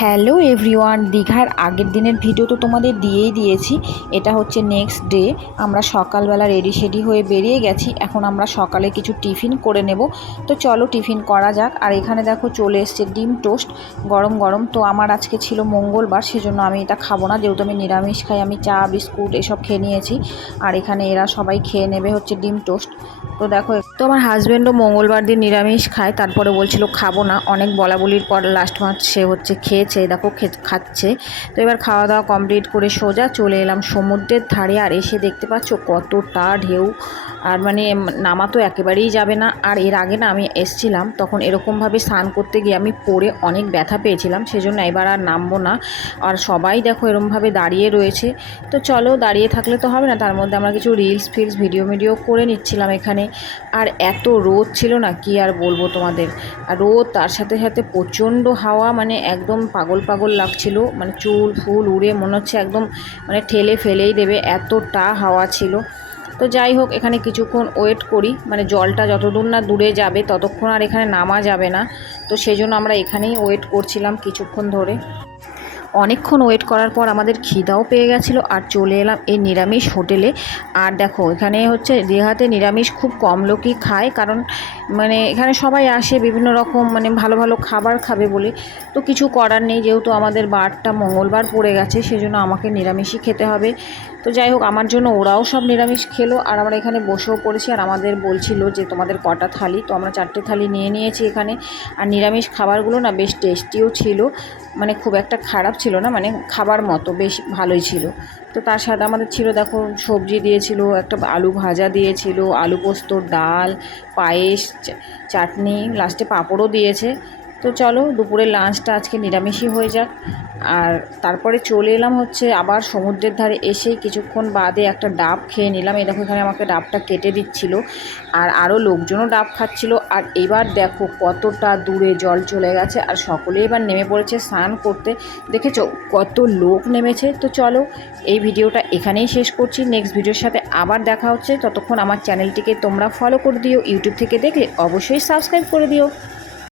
Hello everyone, দীঘার আগের দিনের ভিডিও তো তোমাদের দিয়েই দিয়েছি। এটা হচ্ছে নেক্সট ডে। আমরা সকালবেলা রেডি সেডি হয়ে বেরিয়ে গেছি। এখন আমরা সকালে কিছু টিফিন করে নেব। তো চলো টিফিন করা যাক। আর এখানে দেখো চলে এসছে ডিম টোস্ট গরম গরম। তো আমার আজকে ছিল মঙ্গলবার, সেজন্য আমি এটা খাবো না, যেহেতু আমি নিরামিষ খাই। আমি চা বিস্কুট এসব খেয়ে নিয়েছি। আর এখানে এরা সবাই খেয়ে নেবে হচ্ছে ডিম টোস্ট। তো দেখো, তো আমার হাজব্যান্ডও মঙ্গলবার দিন নিরামিষ খায়, তারপরে বলছিল খাবো না। অনেক বলাবলির পর লাস্ট মাস সে হচ্ছে খেয়েছে, দেখো খাচ্ছে। তো এবার খাওয়া দাওয়া কমপ্লিট করে সোজা চলে এলাম সমুদ্রের ধারে। আর এসে দেখতে পাচ্ছ কতটা ঢেউ, আর মানে নামা তো একেবারেই যাবে না। আর এর আগে না আমি এসছিলাম, তখন এরকমভাবে স্নান করতে গিয়ে আমি পড়ে অনেক ব্যথা পেয়েছিলাম, সেজন্য এবার আর নামবো না। আর সবাই দেখো এরকমভাবে দাঁড়িয়ে রয়েছে। তো চলো, দাঁড়িয়ে থাকলে তো হবে না, তার মধ্যে আমরা কিছু রিলস ফিলস ভিডিও করে নিচ্ছিলাম এখানে। আর এত রোদ ছিল না, কি আর বলবো তোমাদের। আর রোদ, তার সাথে সাথে প্রচণ্ড হাওয়া, মানে একদম পাগল পাগল লাগছিল। মানে চুল ফুল উড়ে মনে হচ্ছে একদম মানে ঠেলে ফেলেই দেবে, এতটা হাওয়া ছিল। তো যাই হোক, এখানে কিছুক্ষণ ওয়েট করি, মানে জলটা যতদূর না দূরে যাবে ততক্ষণ আর এখানে নামা যাবে না। তো সেই জন্য আমরা এখানেই ওয়েট করছিলাম কিছুক্ষণ ধরে। অনেকক্ষণ ওয়েট করার পর আমাদের খিদাও পেয়ে গেছিলো, আর চলে এলাম এই নিরামিষ হোটেলে। আর দেখো, এখানে হচ্ছে দীঘাতে নিরামিষ খুব কম লোকই খায়, কারণ মানে এখানে সবাই আসে বিভিন্ন রকম মানে ভালো ভালো খাবার খাবে বলে। তো কিছু করার নেই, যেহেতু আমাদের বারটা মঙ্গলবার পড়ে গেছে, সেজন্য আমাকে নিরামিষই খেতে হবে। তো যাই হোক, আমার জন্য ওরাও সব নিরামিষ খেলো, আর আমরা এখানে বসেও পড়েছি। আর আমাদের বলছিল যে তোমাদের কটা থালি, তো আমরা 4টে থালি নিয়ে নিয়েছি এখানে। আর নিরামিষ খাবারগুলো না বেশ টেস্টিও ছিল, মানে খুব একটা খারাপ ছিল না, মানে খাবার মতো বেশ ভালোই ছিল। তো তার সাথে আমাদের ছিল দেখো সবজি দিয়েছিল, একটা আলু ভাজা দিয়েছিল, আলু পোস্ত, ডাল, পায়েস, চাটনি, লাস্টে পাঁপড়ও দিয়েছে। তো চলো, দুপুরের লাঞ্চটা আজকে নিরামিষই হয়ে যাক। আর তারপরে চলে এলাম হচ্ছে আবার সমুদ্রের ধারে। এসেই কিছুক্ষণ বাদে একটা ডাব খেয়ে নিলাম। এই দেখো, এখানে আমাকে ডাবটা কেটে দিচ্ছিল, আর আরও লোকজনও ডাব খাচ্ছিল। আর এবার দেখো কতটা দূরে জল চলে গেছে, আর সকলেই এবার নেমে পড়েছে স্নান করতে। দেখেছো কত লোক নেমেছে। তো চলো, এই ভিডিওটা এখানেই শেষ করছি। নেক্সট ভিডিওর সাথে আবার দেখা হচ্ছে। ততক্ষণ আমার চ্যানেলটিকে তোমরা ফলো করে দিও, ইউটিউব থেকে দেখলে অবশ্যই সাবস্ক্রাইব করে দিও।